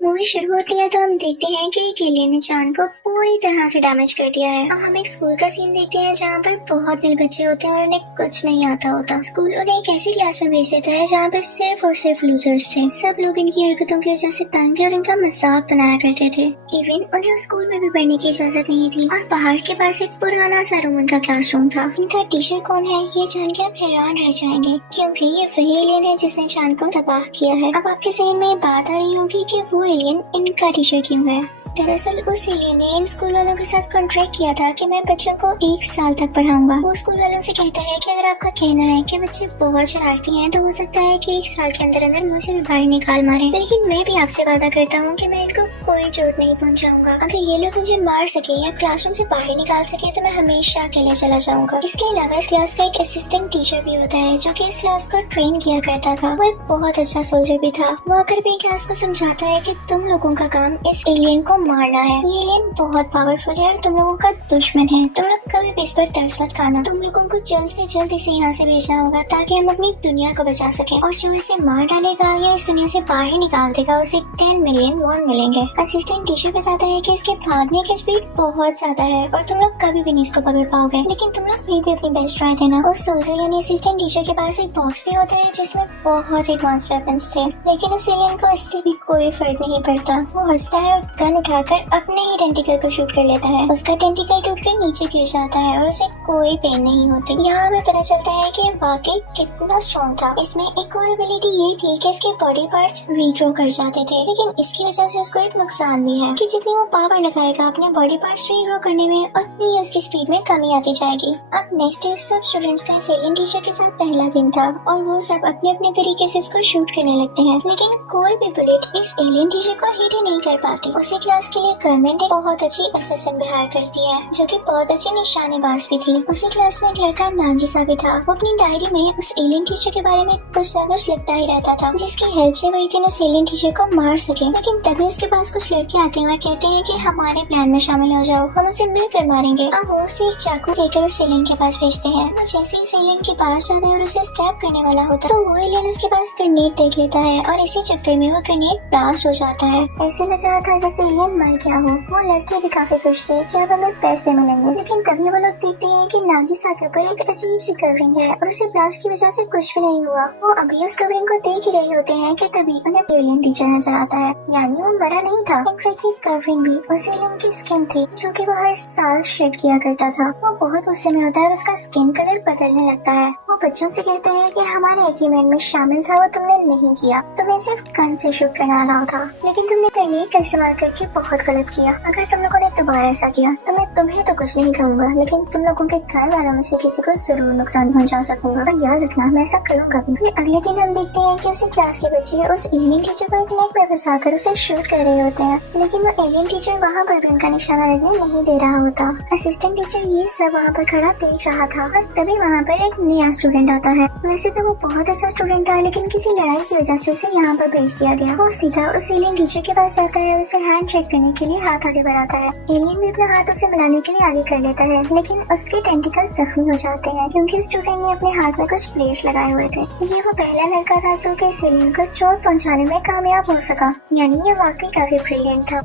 Movie शुरू होती है तो हम देखते हैं कि एक एलियन ने चांद को पूरी तरह से डैमेज कर दिया है। अब हम एक स्कूल का सीन देखते हैं जहाँ पर बहुत दिल बच्चे होते हैं और उन्हें कुछ नहीं आता होता। स्कूल उन्हें एक ऐसी क्लास में भेज देता है जहाँ पर सिर्फ और सिर्फ लूजर्स थे। सब लोग इनकी हरकतों की वजह से तंग थे और इनका मजाक बनाया करते थे। इवन उन्हें स्कूल में भी पढ़ने की इजाजत नहीं थी और पहाड़ के पास एक पुराना सा रूम उनका क्लासरूम था। इनका टीचर कौन है ये जान के आप हैरान रह जाएंगे, क्योंकि ये वही एलियन है जिसने चांद को तबाह किया है। अब आपके जहन में बात आ रही होगी कि वो एलियन इनका टीचर क्यों है। दरअसल उस एलियन ने इन स्कूल वालों के साथ कॉन्ट्रैक्ट किया था कि मैं बच्चों को 1 साल तक पढ़ाऊंगा। वो स्कूल वालों से कहता है कि अगर आपका कहना है कि बच्चे बहुत शरारती हैं तो हो सकता है कि 1 साल के अंदर अंदर मुझे भी बाहर निकाल मारे, लेकिन मैं भी आपसे वादा करता हूँ कि मैं इनको कोई चोट नहीं पहुँचाऊंगा। अगर ये लोग मुझे मार सके या क्लासरूम से बाहर निकाल सके तो मैं हमेशा अकेले चला जाऊंगा। इसके अलावा इस क्लास का एक असिस्टेंट टीचर भी होता है जो कि इस क्लास को ट्रेन किया करता था। वो एक बहुत अच्छा सोल्जर भी था। वो आकर भी क्लास को समझाता है कि तुम लोगों का काम इस एलियन को मारना है। ये एलियन बहुत पावरफुल है और तुम लोगों का दुश्मन है। तुम लोग कभी भी इस पर तरस मत खाना। तुम लोगों को जल्द से जल्द इसे यहाँ से भेजना होगा ताकि हम अपनी दुनिया को बचा सके। और जो इसे मार डालेगा या इस दुनिया से बाहर निकाल देगा उसे 10 मिलियन वॉन मिलेंगे। असिस्टेंट टीचर बताता है कि इसके भागने की स्पीड बहुत ज्यादा है और तुम लोग कभी भी नहीं इसको पकड़ पाओगे, लेकिन तुम लोग फिर भी अपनी बेस्ट ट्राई देना। उस सोल्जर यानी असिस्टेंट टीचर के पास एक बॉक्स भी होता है जिसमें बहुत एडवांस वेपन्स थे, लेकिन उस एलियन को इससे भी कोई फर्क नहीं पड़ता। वो हंसता है और गन उठाकर अपने ही टेंटिकल को शूट कर लेता है। उसका टेंटिकल टूटकर नीचे गिर जाता है और उसे कोई पेन नहीं होती। यहाँ हमें पता चलता है कि वाकई कितना स्ट्रॉन्ग था। इसमें एक और एबिलिटी ये थी कि इसके बॉडी पार्ट्स रीग्रो कर जाते थे, लेकिन इसकी वजह से उसको एक नुकसान भी है कि जितनी वो पावर लगाएगा अपने बॉडी पार्ट्स रीग्रो करने में उतनी उसकी स्पीड में कमी आती जाएगी। अब नेक्स्ट डे सब स्टूडेंट्स का इस एलियन टीचर के साथ पहला दिन था और वो सब अपने अपने तरीके से इसको शूट करने लगते हैं, लेकिन कोई भी बुलेट इस एलियन टीचर को हिट ही नहीं कर पाती। उसी क्लास के लिए गवर्नमेंट एक बहुत अच्छी असिस्टेंट भी हायर करती है जो कि बहुत अच्छी निशानेबाज भी थी। उसी क्लास में एक लड़का नागिसा भी था। वो अपनी डायरी में उस एलियन टीचर के बारे में कुछ न कुछ लिखता ही रहता था जिसकी हेल्प से वही दिन उस एलियन टीचर को मार सके। लेकिन तभी उसके पास कुछ लड़के आते हैं और कहते हैं कि हमारे प्लान में शामिल हो जाओ, हम उसे मिलकर मारेंगे। अब वो उसे एक चाकू देकर उस एलियन के पास भेजते हैं। वो जैसे ही उस एलियन के पास जाता है और उसे स्टैब करने वाला होता है तो वो एलियन उसके पास ग्रेनेड देख लेता है और इसी चक्कर में वो ग्रेनेड ब्लास्ट हो जाता है। ऐसे लग रहा था जैसे एलियन मर गया हो। वो लड़के भी काफी खुश थे कि अब हमें पैसे मिलेंगे, लेकिन तभी वो लोग देखते हैं कि नागिसा के ऊपर एक अजीब सी कवरिंग है और उसे ब्लास्ट की वजह से कुछ भी नहीं हुआ। वो अभी उस कवरिंग को देख ही रहे होते हैं कि तभी उन्हें एलियन टीचर नजर आता है, यानी वो मरा नहीं था। इनफैक्ट ये कवरिंग भी उस एलियन की स्किन थी जो कि वो हर साल शेड किया करता था। वो बहुत गुस्से में होता है और उसका स्किन कलर बदलने लगता है। वो बच्चों से कहते हैं कि हमारे एग्रीमेंट में शामिल था वो तुमने नहीं किया, तुम्हें सिर्फ गन से शूट करना अलाउ था, लेकिन तुमने ग्रेनेड का इस्तेमाल करके बहुत गलत किया। अगर तुम लोगों ने दोबारा ऐसा किया तो मैं तुम्हें तो कुछ नहीं कहूँगा, लेकिन तुम लोगों के घर वालों में से किसी को जरूर नुकसान पहुँचा सकूंगा और याद रखना मैं ऐसा करूँगा। फिर अगले दिन हम देखते हैं कि उसी क्लास के बच्चे उस एलियन टीचर को एक नेट में फंसाकर उसे शूट कर रहे होते हैं, लेकिन वो एलियन टीचर वहाँ पर भी उनका निशाना लगने नहीं दे रहा होता। असिस्टेंट टीचर ये सब वहाँ पर खड़ा देख रहा था और तभी वहाँ पर एक नया स्टूडेंट आता है। वैसे तो वो बहुत अच्छा स्टूडेंट था, लेकिन किसी लड़ाई की वजह से उसे यहाँ पर भेज दिया गया। वो सीधा उस एलियन टीचर के पास जाता है और उसे हैंड शेक करने के लिए हाथ आगे बढ़ाता है। एलियन भी अपना हाथ उसे मिलाने के लिए आगे कर लेता है, लेकिन उसके टेंटिकल जख्मी हो जाते हैं क्योंकि स्टूडेंट ने अपने हाथ में कुछ प्लेट्स लगाए हुए थे। ये वो पहला लड़का था जो कि इस एलियन को चोट पहुंचाने में कामयाब हो सका, यानी ये वाकई काफी ब्रिलियंट था।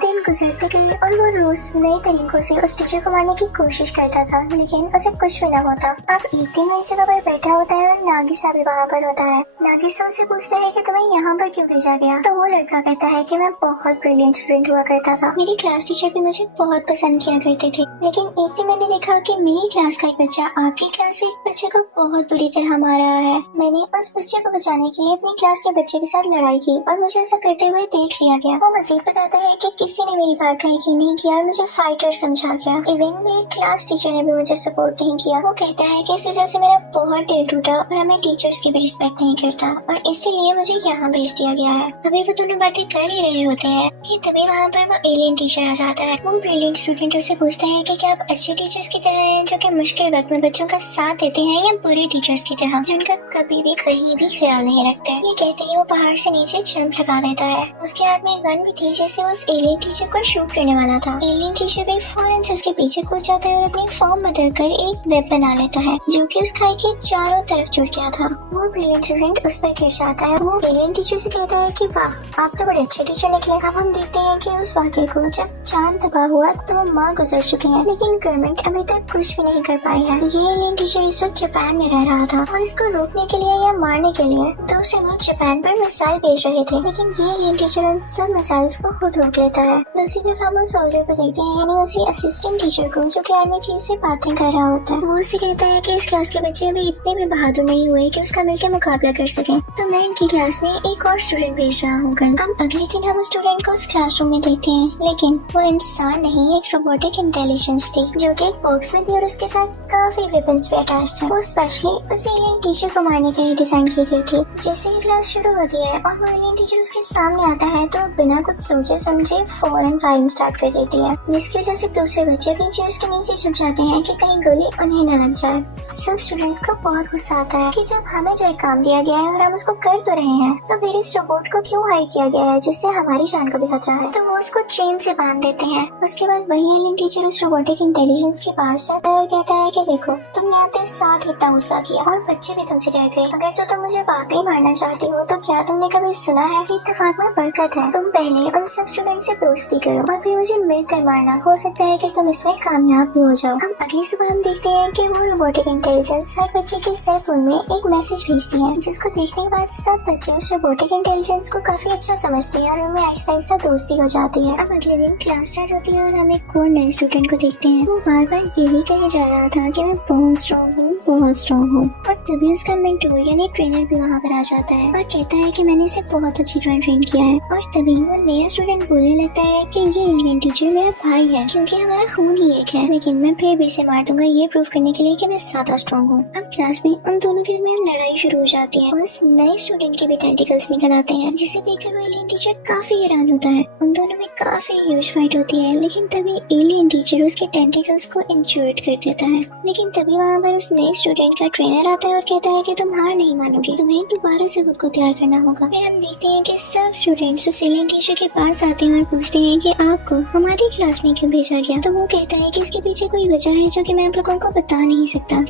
दिन गुजरते गए और वो रोज नए तरीकों से उस टीचर को मारने की कोशिश करता था, लेकिन उसे कुछ भी न होता। अब एक दिन वही जगह पर बैठा होता है और नागिसा भी वहाँ पर होता है। नागिसा उसे पूछता है कि तुम्हें यहाँ पर क्यों भेजा गया, तो वो लड़का कहता है कि मैं बहुत ब्रिलियंट स्टूडेंट हुआ करता था, मेरी क्लास टीचर भी मुझे बहुत पसंद किया करते थे, लेकिन एक दिन मैंने देखा कि मेरी क्लास का एक बच्चा आपकी क्लास के एक बच्चे को बहुत बुरी तरह मार रहा है। मैंने उस बच्चे को बचाने के लिए अपनी क्लास के बच्चे के साथ लड़ाई की और मुझे ऐसा करते हुए देख लिया गया। वो मजीद बताता है कि किसी ने मेरी बात का यकीन नहीं किया और मुझे फाइटर समझा गया। इवन मेरी क्लास टीचर ने भी मुझे सपोर्ट नहीं किया। वो कहता है कि इस वजह से मेरा बहुत दिल टूटा और हमें टीचर्स की भी रिस्पेक्ट नहीं करता और इसीलिए मुझे यहाँ भेज दिया गया है। अभी वो दोनों बातें कर ही रहे होते हैं कि तभी वहाँ पर वो एलियन टीचर आ जाता है। वो ब्रिलियंट स्टूडेंट से पूछते हैं कि क्या आप अच्छे टीचर्स की तरह हैं जो कि मुश्किल वक्त में बच्चों का साथ देते हैं, या बुरे टीचर्स की तरह जो उनका कभी भी कहीं भी ख्याल नहीं रखते। ये कहते ही वो पहाड़ से नीचे जंप लगा देता है। उसके हाथ में गन भी थी जिससे उस एलियन एलियन टीचर को शूट करने वाला था। एलियन टीचर भी फौरन से उसके पीछे कूद जाता है और अपनी फॉर्म बदलकर एक वेब बना लेता है जो कि उस खाई के चारों तरफ जुड़ गया था। वो ब्रिलियंट स्टूडेंट उस पर गिर जाता है। वो एलियन टीचर से कहता है कि वाह, आप तो बड़े अच्छे टीचर निकले। अब हम देखते हैं कि उस वाक़ये को जब चांद तबाह हुआ तो वो माँ गुजर चुकी है, लेकिन गवर्नमेंट अभी तक कुछ भी नहीं कर पाई है। ये एलियन टीचर इस वक्त जापान में रह रहा था और इसको रोकने के लिए या मारने के लिए दूसरे मुल्क जापान पर मिसाइल भेज रहे थे, लेकिन ये एलियन टीचर उन सब मिसाइल्स को खुद रोक लेता है। दूसरी तरफ हम उस सोल्जर को देखते हैं, यानी उसी असिस्टेंट टीचर को जो कि आर्मी चीफ से बातें कर रहा होता है। वो उससे कहता है कि इस क्लास के बच्चे अभी इतने भी बहादुर नहीं हुए कि उसका मिलकर मुकाबला कर सके, तो मैं इनकी क्लास में एक और स्टूडेंट भेज रहा हूँ कल। अब अगले दिन हम उस स्टूडेंट को उस क्लासरूम में देखते हैं, लेकिन वो इंसान नहीं, एक रोबोटिक इंटेलिजेंस थी जो कि एक बॉक्स में थी और उसके साथ काफी वेपन्स भी अटैच थे। वो स्पेशली उस एलियन टीचर को मारने के लिए डिजाइन की गई थी। जैसे ही क्लास शुरू होती है और वो एलियन टीचर उसके सामने आता है तो बिना कुछ सोचे समझे फौरन फायरिंग स्टार्ट कर देती है, जिसकी वजह से दूसरे बच्चे अपनी चेयर्स के नीचे छुप जाते हैं कि कहीं गोली उन्हें न लग जाए। सब स्टूडेंट्स को बहुत गुस्सा आता है कि जब हमें जो एक काम दिया गया है और हम उसको कर तो रहे हैं, तो फिर इस रोबोट को क्यों हायर किया गया है जिससे हमारी जान को भी खतरा है। तो वो उसको चेन से बांध देते हैं। उसके बाद वही एलियन टीचर उस रोबोटिक इंटेलिजेंस के पास जाता है और कहता है कि देखो, तुमने आते साथ इतना गुस्सा किया और बच्चे भी तुमसे डर गए। अगर तो तुम मुझे वाकई मारना चाहती हो तो क्या तुमने कभी सुना है कि इत्तेफाक में बरकत है। तुम पहले उन सब स्टूडेंट से दोस्ती करो और फिर मुझे मिलकर मारना, हो सकता है कि तुम इसमें कामयाब भी हो जाओ। हम अगली सुबह हम देखते हैं कि वो रोबोटिक इंटेलिजेंस हर बच्चे के सेल फोन में एक मैसेज भेजती है, जिसको देखने के बाद सब बच्चे उस रोबोटिक इंटेलिजेंस को काफी अच्छा समझते हैं और उनमें आहिस्ता आहिस्ता दोस्ती हो जाती है। अब अगले दिन क्लास स्टार्ट होती है और हम एक और नए स्टूडेंट को देखते हैं। वो बार बार यही कहे जा रहा था कि मैं बहुत स्ट्रॉन्ग हूँ, बहुत स्ट्रॉन्ग हूँ, और तभी उसका मेंटोर यानी ट्रेनर भी वहाँ पर आ जाता है और कहता है कि मैंने इसे बहुत अच्छी तरह ट्रेन किया है। और तभी वो नया स्टूडेंट बोलने लगता है कि ये एलियन टीचर मेरा भाई है क्योंकि हमारा खून ही एक है, लेकिन मैं फिर भी इसे मार दूंगा ये प्रूव करने के लिए कि मैं ज्यादा स्ट्रॉन्ग हूँ। अब क्लास में उन दोनों के दरमियान लड़ाई शुरू हो जाती है और उस नए स्टूडेंट के भी टेंटिकल्स निकल आते हैं, जिसे देखकर वो एलियन टीचर काफी हैरान होता है। उन दोनों में काफी ह्यूज फाइट होती है, लेकिन तभी एलियन टीचर उसके टेंटिकल्स को इंजर्ड कर देता है। लेकिन तभी वहाँ पर उस नए स्टूडेंट का ट्रेनर आता है और कहता है कि तुम हार नहीं मानोगे, तुम्हें दोबारा से खुद को तैयार करना होगा। फिर हम देखते हैं कि सब स्टूडेंट्स उस एलियन टीचर के पास आते हैं और पूछते हैं कि आपको हमारी क्लास में क्यों भेजा गया। तो वो कहता है कि इसके पीछे कोई वजह है जो कि मैं आप लोगों को बता नहीं सकता,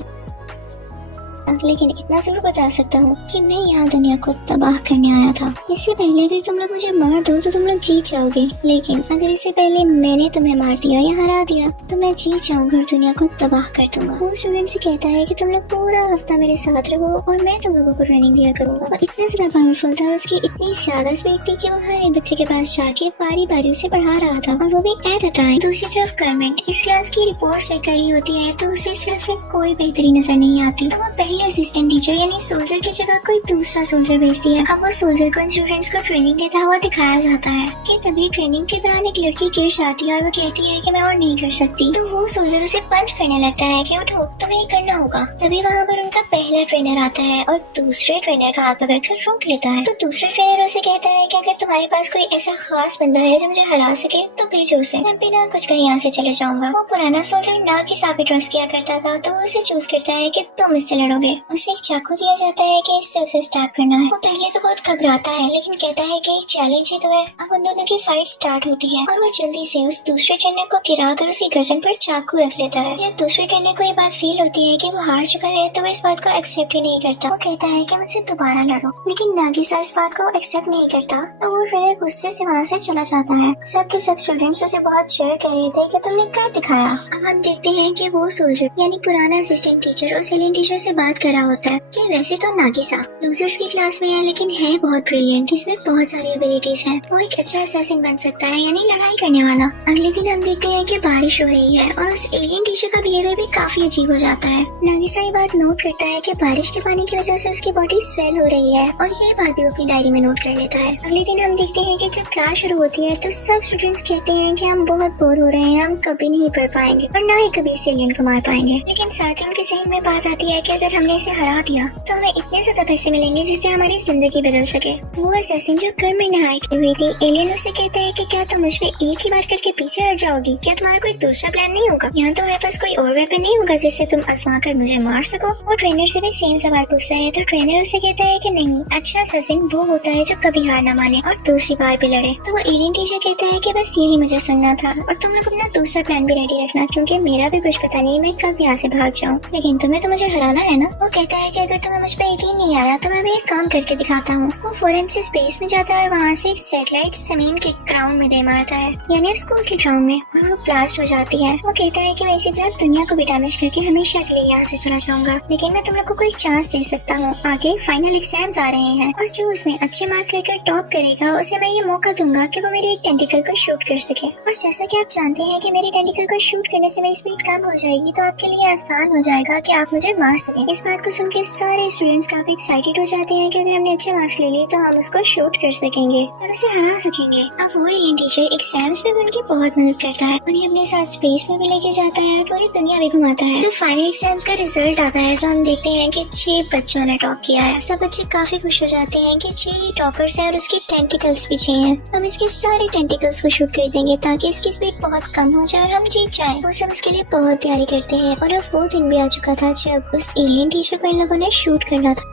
लेकिन इतना जरूर बता सकता हूँ कि मैं यहाँ दुनिया को तबाह करने आया था। इससे पहले अगर तुम लोग मुझे मार दो तो तुम लोग जीत जाओगे, लेकिन अगर इससे पहले मैंने तुम्हें मार दिया या हरा दिया तो मैं जीत जाऊंगा और दुनिया को तबाह कर दूंगा। वो स्टूडेंट से कहता है कि तुम लोग पूरा हफ्ता मेरे साथ रहो और मैं तुम लोगों को ट्रेनिंग दिया करूंगा। और इतना ज्यादा पावरफुल था, उसकी इतनी ज्यादा स्पीड थी कि वो हर एक बच्चे के पास जाके बारी बारी से पढ़ा रहा था, और वो भी एट अ टाइम। दूसरी तरफ गवर्नमेंट इस क्लास की रिपोर्ट चेक कर रही होती है तो उसे इस क्लास में कोई बेहतरी नजर नहीं आती। तो वो पहले असिस्टेंट टीचर यानी सोल्जर की जगह कोई दूसरा सोल्जर भेजती है। अब वो सोल्जर को स्टूडेंट्स को ट्रेनिंग देता हुआ दिखाया जाता है कि तभी ट्रेनिंग के दौरान एक लड़की गिर जाती है और वो कहती है कि मैं और नहीं कर सकती। तो वो सोल्जर उसे पंच करने लगता है कि उठो, तुम्हें ये करना होगा। तभी वहाँ पर उनका पहला ट्रेनर आता है और दूसरे ट्रेनर का हाथ पकड़कर रोक लेता है। तो दूसरे ट्रेनर उसे कहता है कि अगर तुम्हारे पास कोई ऐसा खास बंदा है जो मुझे हरा सके तो भेजो उसे, मैं बिना कुछ कहे यहाँ से चले जाऊंगा। वो पुराना सोल्जर नागिसा पे ट्रस्ट किया करता था, तो वो उसे चूज करता है कि तुम इससे लड़ोगे। उसे एक चाकू दिया जाता है कि इससे उसे स्टैब करना है। वो पहले तो बहुत घबराता है, लेकिन कहता है कि चैलेंज ही तो है। अब उन दोनों की फाइट स्टार्ट होती है और वो जल्दी से उस दूसरे ट्रेनर को गिराकर उसकी गर्दन पर चाकू रख लेता है। जब दूसरे ट्रेनर को ये बात फील होती है कि वो हार चुका है तो वो इस बात को एक्सेप्ट ही नहीं करता। वो कहता है कि मुझसे दोबारा लड़ो, लेकिन नागिसा इस बात को एक्सेप्ट नहीं करता, तो वो ट्रेनर गुस्से से वहाँ से चला जाता है। सब के सब स्टूडेंट्स उसे बहुत शेयर कर रहे थे कि तुमने कर दिखाया। अब हम देखते हैं कि वो सोल्जर यानी पुराना असिस्टेंट टीचर उस एलियन टीचर से बात कर रहा होता है कि वैसे तो नागिसा लूजर्स की क्लास में है, लेकिन है बहुत ब्रिलियंट, इसमें बहुत सारी एबिलिटीज हैं, वो एक अच्छा असैसिन बन सकता है यानी लड़ाई करने वाला। अगले दिन हम देखते हैं कि बारिश हो रही है और उस एलियन टीचर का बिहेवियर भी काफी अजीब हो जाता है। नागिसा ये बात नोट करता है कि बारिश के पानी की वजह से उसकी बॉडी स्वेल हो रही है और ये बात भी अपनी डायरी में नोट कर लेता है। अगले दिन हम देखते हैं कि जब क्लास शुरू होती है तो सब स्टूडेंट्स कहते हैं कि हम बहुत बोर हो रहे हैं, हम कभी नहीं पढ़ पाएंगे और ना ही कभी इस एलियन को मार पाएंगे। लेकिन साथ ही उनके जहन में बात आती है कि अगर हम हमने इसे हरा दिया तो हमें इतने ज्यादा पैसे मिलेंगे जिससे हमारी जिंदगी बदल सके। वो असैसिन जो घर में नहाई की हुई थी, एलियन उससे कहता है कि क्या तुम मुझ पे एक ही बार करके पीछे हट जाओगी? क्या तुम्हारा कोई दूसरा प्लान नहीं होगा? यहाँ तुम्हारे पास कोई और वेपन नहीं होगा जिससे तुम आजमा कर मुझे मार सको? वो ट्रेनर से भी सेम सवाल पूछता है तो ट्रेनर उससे कहता है कि नहीं, अच्छा असैसिन वो होता है जो कभी हार ना माने और दूसरी बार भी लड़े। तो वो एलियन टीचर कहता है कि बस यही मुझे सुनना था और तुम लोग अपना दूसरा प्लान भी रेडी रखना, क्योंकि मेरा भी कुछ पता नहीं मैं कब यहाँ से भाग जाऊँ, लेकिन तुम्हें तो मुझे हराना है ना। वो कहता है कि अगर तुम्हें मुझ पे यकीन नहीं आया तो मैं भी एक काम करके दिखाता हूँ। वो फौरन से स्पेस में जाता है और वहाँ से एक सैटेलाइट जमीन के ग्राउंड में दे मारता है, यानी स्कूल के ग्राउंड में, और वो ब्लास्ट हो जाती है। वो कहता है कि मैं इसी तरह दुनिया को भी डैमेज करके हमेशा के लिए यहाँ से चला जाऊंगा, लेकिन मैं तुम लोग को कोई चांस दे सकता हूँ। आगे फाइनल एग्जाम्स आ रहे हैं और जो उसमें अच्छे मार्क्स लेकर टॉप करेगा उसे मैं ये मौका दूंगा कि वो मेरी एक टेंटिकल को शूट कर सके। और जैसा कि आप जानते हैं कि मेरी टेंटिकल को शूट करने से मेरी स्पीड कम हो जाएगी, तो आपके लिए आसान हो जाएगा कि आप मुझे मार सकें। इस बात को सुन के सारे स्टूडेंट्स काफी एक्साइटेड हो जाते हैं कि अगर हमने अच्छे मार्क्स ले लिए तो हम उसको शूट कर सकेंगे और उसे हरा सकेंगे। अब वो एलियन टीचर एग्जाम्स में भी उनकी बहुत मदद करता है, उन्हें अपने साथ स्पेस में भी लेके जाता है और पूरी दुनिया भी घुमाता है। तो फाइनल एग्जाम्स का रिजल्ट आता है तो हम देखते हैं कि 6 बच्चों ने टॉप किया है। सब बच्चे काफी खुश हो जाते हैं कि 6 ही टॉपर्स हैं और उसके टेंटिकल्स भी 6 हैं। हम इसके सारे टेंटिकल्स को शूट कर देंगे ताकि इसकी स्पीड बहुत कम हो जाए और हम जीत जाएं। वो सब इसके लिए बहुत तैयारी करते हैं और अब वो दिन भी आ चुका था जब उस एलियन टीचर को इन लोगों ने शूट करना था।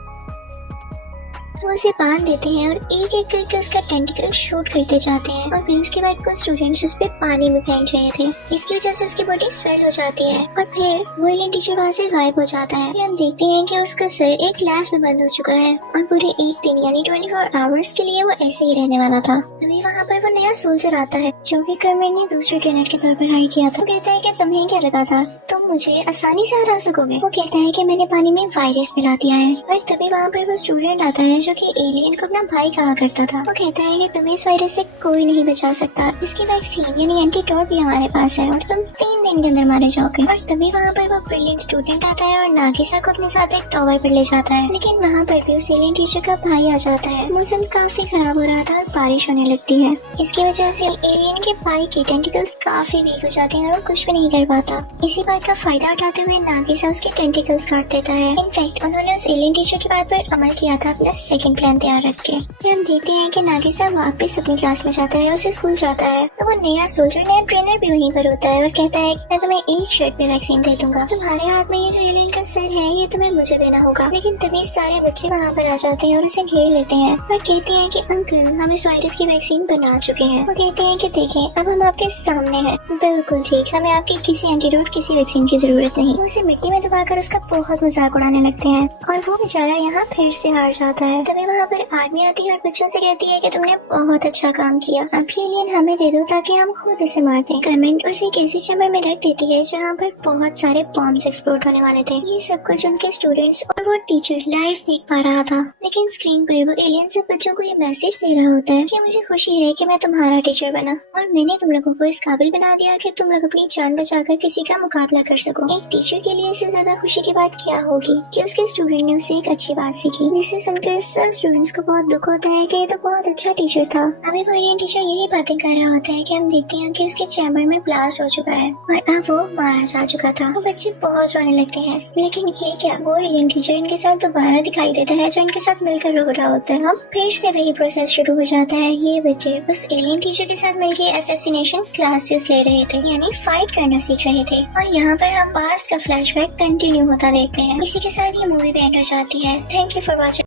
वो उसे बांध देते हैं और एक एक करके उसका टेंटिकल शूट करते जाते हैं और फिर उसके बाद कुछ स्टूडेंट्स उस पे पानी में फेंक रहे थे, इसकी वजह से उसकी बॉडी स्वेल हो जाती है और फिर वो एलियन टीचर वहाँ से गायब हो जाता है। फिर हम देखते हैं कि उसका सर एक ग्लास में बंद हो चुका है और पूरे एक दिन यानी 24 आवर्स के लिए वो ऐसे ही रहने वाला था। तभी वहाँ पर वो नया सोल्जर आता है जो कि कर्मेन ने दूसरे ट्रेनर के तौर पर हायर किया था। कहता है कि तुम्हें क्या लगा था तुम मुझे आसानी से हरा सकोगे? वो कहता है कि मैंने पानी में वायरस मिला दिया है। और तभी वहाँ पर वो स्टूडेंट आता है जो कि एलियन को अपना भाई कहा करता था। वो कहता है कि तुम्हें इस वायरस से कोई नहीं बचा सकता, इसकी वैक्सीन यानी एंटीडोट भी हमारे पास है और तुम 3 दिन के अंदर मारे जाओगे। और तभी वहाँ पर वो ब्रिलियंट स्टूडेंट आता है और नागिसा को अपने साथ एक टॉवर पर ले जाता है, लेकिन वहाँ पर भी उस एलियन टीचर का भाई आ जाता है। मौसम काफी खराब हो रहा था और बारिश होने लगती है, इसकी वजह से एलियन के भाई के टेंटिकल्स काफी वीक हो जाते हैं और वो कुछ भी नहीं कर पाता। इसी बात का फायदा उठाते हुए नागिसा उसके टेंटिकल्स काट देता है। इनफैक्ट उन्होंने उस एलियन टीचर की बात पर अमल किया था अपना सेकंड प्लान तैयार रख के। फिर हम देखते हैं कि नागिसा वापस अपनी क्लास में जाता है, उसे स्कूल जाता है तो वो नया सोल्जर नया ट्रेनर भी वहीं पर होता है और कहता है मैं तुम्हें एक शर्ट पे वैक्सीन दे दूंगा, तुम्हारे हाथ में ये जो एलियन का सर है ये तुम्हें मुझे देना होगा। लेकिन तभी सारे बच्चे वहाँ पर आ जाते हैं और उसे घेर लेते हैं और कहते हैं कि अंकल हम इस वायरस की वैक्सीन बना चुके हैं। वो कहते हैं कि देखें अब हम आपके सामने हैं। बिल्कुल ठीक, हमें आपकी किसी एंटीडोट किसी वैक्सीन की जरूरत नहीं। उसे मिट्टी में दबाकर उसका बहुत मजाक उड़ाने लगते हैं और वो बेचारा यहाँ फिर से हार जाता है। तभी वहाँ पर आर्मी आती है और बच्चों से कहती है कि तुमने बहुत अच्छा काम किया, अब ये एलियन हमें दे दो ताकि हम खुद इसे मार दें। गवर्नमेंट उसे एक ऐसी चैम्बर में रख देती है जहाँ पर बहुत सारे बॉम्ब्स एक्सप्लोड होने वाले थे। ये सब कुछ उनके स्टूडेंट्स और वो टीचर लाइव देख पा रहा था, लेकिन स्क्रीन पर वो एलियन सब बच्चों को ये मैसेज दे रहा होता है कि मुझे खुशी है कि मैं तुम्हारा टीचर बना और मैंने तुम लोगों को इस काबिल बना दिया कि तुम लोग अपनी जान बचाकर किसी का मुकाबला कर सको। एक टीचर के लिए इससे ज्यादा खुशी की बात क्या होगी कि उसके स्टूडेंट ने उसे एक अच्छी बात सीखी, जिसे सुनकर सब स्टूडेंट्स को बहुत दुख होता है कि ये तो बहुत अच्छा टीचर था। अभी वो एलियन टीचर यही बातें कर रहा होता है कि हम देखते हैं कि उसके चैम्बर में ब्लास्ट हो चुका है और अब वो मारा जा चुका था। वो बच्चे बहुत रोने लगते हैं, लेकिन ये क्या, वो एलियन टीचर इनके साथ दोबारा दिखाई देता है जो इनके साथ मिलकर रो रहा होता है। अब फिर से वही प्रोसेस शुरू हो जाता है। ये बच्चे उस एलियन टीचर के साथ मिलकर असैसिनेशन क्लासेस ले रहे थे, यानी फाइट करना सीख रहे थे और यहाँ पर हम पास्ट का फ्लैशबैक कंटिन्यू होता देखते हैं। इसी के साथ ये मूवी भी एंड हो जाती है। Thank you for watching.